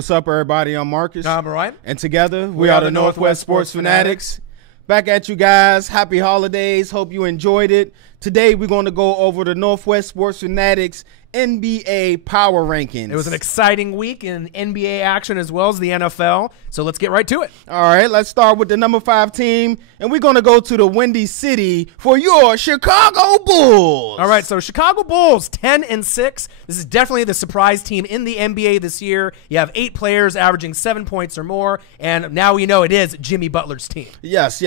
What's up, everybody? I'm Marcus. I'm Ryan. And together, we are the Northwest Sports Fanatics. Back at you guys. Happy holidays. Hope you enjoyed it. Today, we're going to go over the Northwest Sports Fanatics NBA Power Rankings. It was an exciting week in NBA action as well as the NFL, so let's get right to it. All right, let's start with the number 5 team, and we're going to go to the Windy City for your Chicago Bulls. All right, so Chicago Bulls, 10-6. This is definitely the surprise team in the NBA this year. You have 8 players averaging 7 points or more, and now we know it is Jimmy Butler's team. Yes.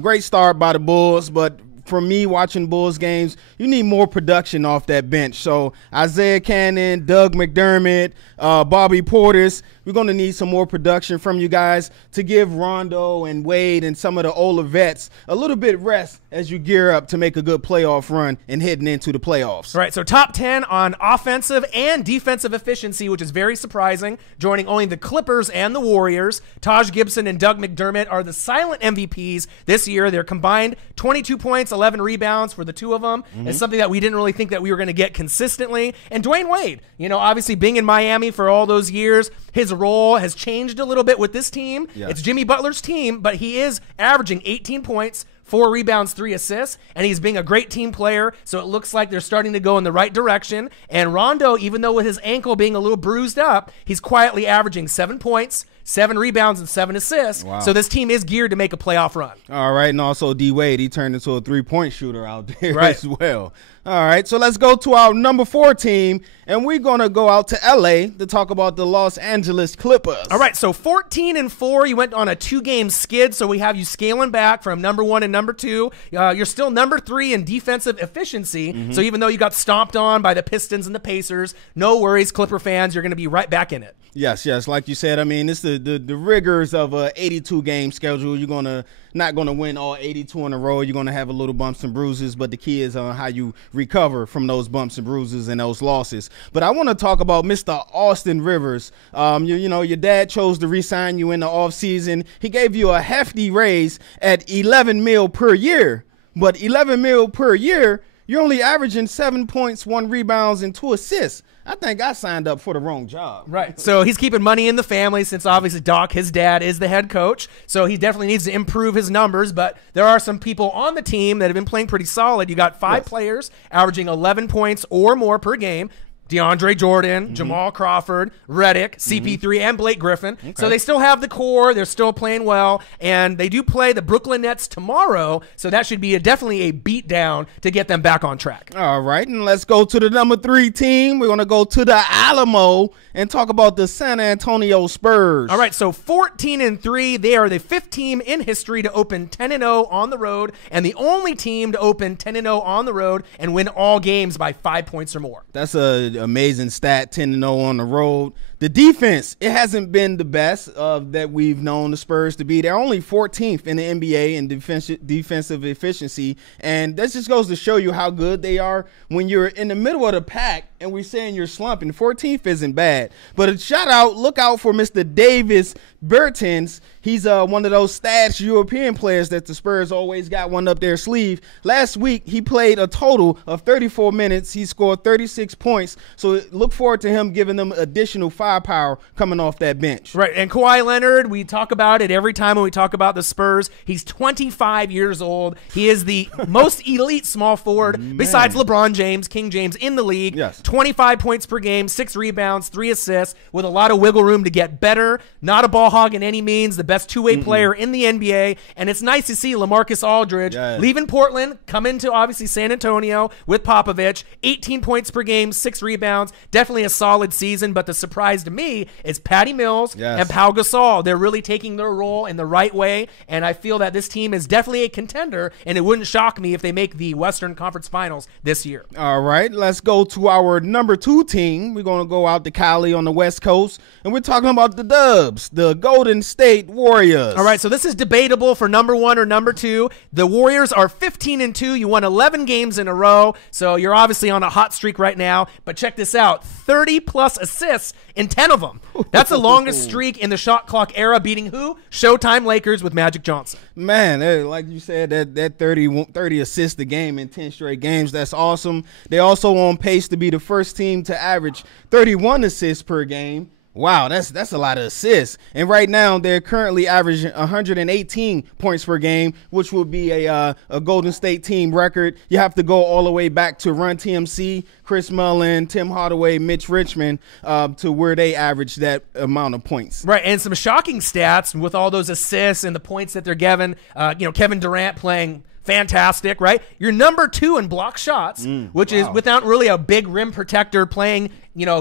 Great start by the Bulls, but for me, watching Bulls games, you need more production off that bench. So Isaiah Cannon, Doug McDermott, Bobby Portis, we're going to need some more production from you guys to give Rondo and Wade and some of the older vets a little bit rest as you gear up to make a good playoff run and heading into the playoffs. All right, so top 10 on offensive and defensive efficiency, which is very surprising, joining only the Clippers and the Warriors. Taj Gibson and Doug McDermott are the silent MVPs this year. They're combined 22 points, 11 rebounds for the two of them. It's something that we didn't really think that we were going to get consistently. And Dwayne Wade, obviously being in Miami for all those years, his role has changed a little bit with this team. Yes. It's Jimmy Butler's team, but he is averaging 18 points, 4 rebounds, 3 assists, and he's being a great team player, so it looks like they're starting to go in the right direction. And Rondo, even though with his ankle being a little bruised up, he's quietly averaging 7 points, 7 rebounds, and 7 assists. Wow. So this team is geared to make a playoff run. All right, and also D. Wade, he turned into a three-point shooter out there as well. All right, so let's go to our number 4 team, and we're going to go out to L.A. to talk about the Los Angeles Clippers. All right, so 14-4, you went on a 2-game skid, so we have you scaling back from number 1 and number 2. You're still number 3 in defensive efficiency, so even though you got stomped on by the Pistons and the Pacers, no worries, Clipper fans, you're going to be right back in it. Yes, like you said, I mean, it's the rigors of a 82-game schedule. You're not going to win all 82 in a row. You're going to have a little bumps and bruises, but the key is on how you recover from those bumps and bruises and those losses. But I want to talk about Mr. Austin Rivers. Your dad chose to re-sign you in the offseason. He gave you a hefty raise at $11 million per year. But $11 million per year, you're only averaging 7 points, 1 rebounds, and 2 assists. I think I signed up for the wrong job. Right. So he's keeping money in the family since obviously Doc, his dad, is the head coach. So he definitely needs to improve his numbers. But there are some people on the team that have been playing pretty solid. You got 5 players averaging 11 points or more per game. DeAndre Jordan, Jamal Crawford, Redick, CP3, and Blake Griffin. Okay. So they still have the core. They're still playing well. And they do play the Brooklyn Nets tomorrow. So that should be definitely a beatdown to get them back on track. All right. And let's go to the number 3 team. We're going to go to the Alamo and talk about the San Antonio Spurs. All right. So 14-3. They are the 5th team in history to open 10-0 on the road and the only team to open 10-0 on the road and win all games by 5 points or more. That's a amazing stat, 10-0 on the road. The defense, it hasn't been the best that we've known the Spurs to be. They're only 14th in the NBA in defensive efficiency, and that just goes to show you how good they are when you're in the middle of the pack and we're saying you're slumping. 14th isn't bad, but look out for Mr. Davis Bertans. He's one of those stats European players that the Spurs always got one up their sleeve. Last week, he played a total of 34 minutes. He scored 36 points, so look forward to him giving them additional firepower coming off that bench. Right, and Kawhi Leonard, we talk about it every time when we talk about the Spurs. He's 25 years old. He is the most elite small forward besides LeBron James, King James, in the league. Yes. 25 points per game, 6 rebounds, 3 assists, with a lot of wiggle room to get better. Not a ball hog in any means, the best two-way player in the NBA, and it's nice to see LaMarcus Aldridge leaving Portland, come into obviously San Antonio with Popovich, 18 points per game, 6 rebounds, definitely a solid season, but the surprise to me is Patty Mills and Pau Gasol. They're really taking their role in the right way, and I feel that this team is definitely a contender, and it wouldn't shock me if they make the Western Conference Finals this year. All right, let's go to our number 2 team. We're going to go out to Cali on the West Coast, and we're talking about the Dubs, the Golden State Warriors. All right, so this is debatable for number 1 or number 2. The Warriors are 15-2. You won 11 games in a row, so you're obviously on a hot streak right now. But check this out, 30-plus assists in 10 of them. That's the longest streak in the shot clock era, beating who? Showtime Lakers with Magic Johnson. Man, like you said, that 30 assists a game in 10 straight games, that's awesome. They're also on pace to be the first team to average 31 assists per game. Wow, that's a lot of assists. And right now they're currently averaging 118 points per game, which will be a Golden State team record. You have to go all the way back to Run TMC, Chris Mullin, Tim Hardaway, Mitch Richmond, to where they average that amount of points. Right, and some shocking stats with all those assists and the points that they're giving. Kevin Durant playing fantastic, right? You're number 2 in block shots, which is without really a big rim protector playing,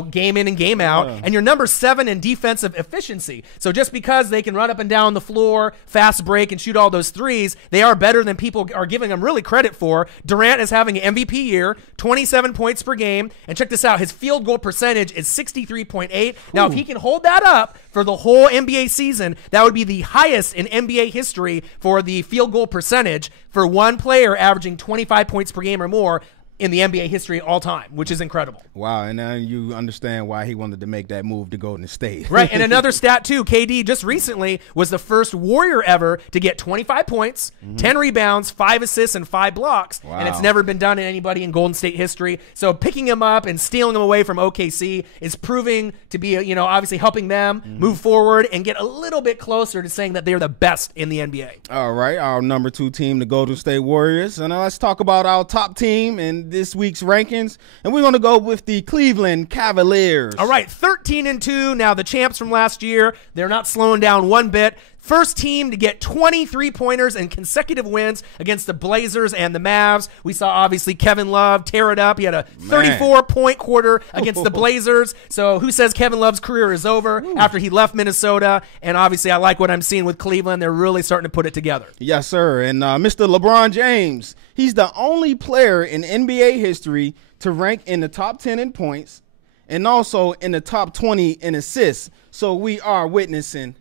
game in and game out. And you're number 7 in defensive efficiency. So just because they can run up and down the floor, fast break, and shoot all those threes, they are better than people are giving them really credit for. Durant is having an MVP year, 27 points per game. And check this out, his field goal percentage is 63.8. Now, if he can hold that up for the whole NBA season, that would be the highest in NBA history for the field goal percentage for one player averaging 25 points per game or more in the NBA history all time, which is incredible. Wow, and now you understand why he wanted to make that move to Golden State. Right, and another stat too, KD just recently was the first Warrior ever to get 25 points, 10 rebounds, 5 assists, and 5 blocks, and it's never been done in anybody in Golden State history. So picking him up and stealing him away from OKC is proving to be, obviously helping them move forward and get a little bit closer to saying that they're the best in the NBA. All right, our number 2 team, the Golden State Warriors. And now let's talk about our top team and this week's rankings, and we're going to go with the Cleveland Cavaliers. All right, 13-2. Now the champs from last year, they're not slowing down one bit. First team to get 23 pointers and consecutive wins against the Blazers and the Mavs. We saw obviously Kevin Love tear it up. He had a 34-point quarter against the Blazers. So who says Kevin Love's career is over after he left Minnesota? And obviously I like what I'm seeing with Cleveland. They're really starting to put it together. Yes, sir. And Mr. LeBron James, he's the only player in NBA history to rank in the top 10 in points and also in the top 20 in assists. So we are witnessing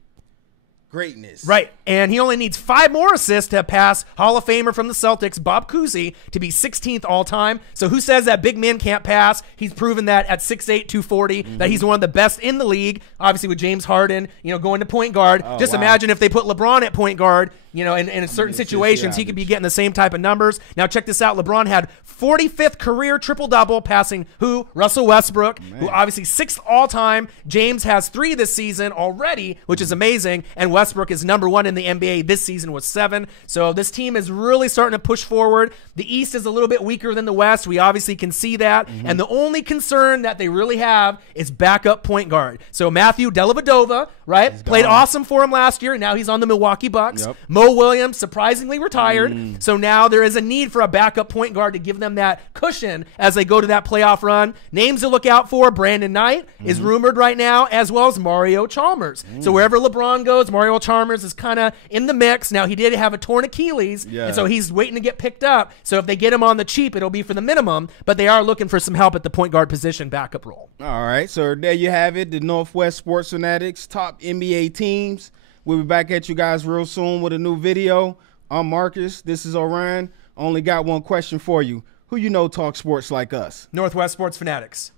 greatness. Right, and he only needs 5 more assists to pass Hall of Famer from the Celtics, Bob Cousy, to be 16th all-time. So who says that big man can't pass? He's proven that at 6'8", 240, that he's one of the best in the league. Obviously with James Harden, going to point guard. Imagine if they put LeBron at point guard, in certain situations, he could be getting the same type of numbers. Now check this out. LeBron had 45th career triple-double, passing who? Russell Westbrook, who obviously 6th all-time. James has 3 this season already, which is amazing, and Westbrook is number 1 in the NBA this season with 7. So this team is really starting to push forward. The East is a little bit weaker than the West. We obviously can see that. And the only concern that they really have is backup point guard. So Matthew Dellavedova, right, played awesome for him last year, and now he's on the Milwaukee Bucks. Mo Williams surprisingly retired. So now there is a need for a backup point guard to give them that cushion as they go to that playoff run. Names to look out for: Brandon Knight is rumored right now, as well as Mario Chalmers. So wherever LeBron goes, Mario Chalmers is kind of in the mix. Now he did have a torn Achilles, and so he's waiting to get picked up. So if they get him on the cheap, it'll be for the minimum, but they are looking for some help at the point guard position backup role. All right, so there you have it, the Northwest Sports Fanatics top NBA teams. We'll be back at you guys real soon with a new video. I'm Marcus. This is Orion. Only got one question for you. Who talk sports like us? Northwest Sports Fanatics.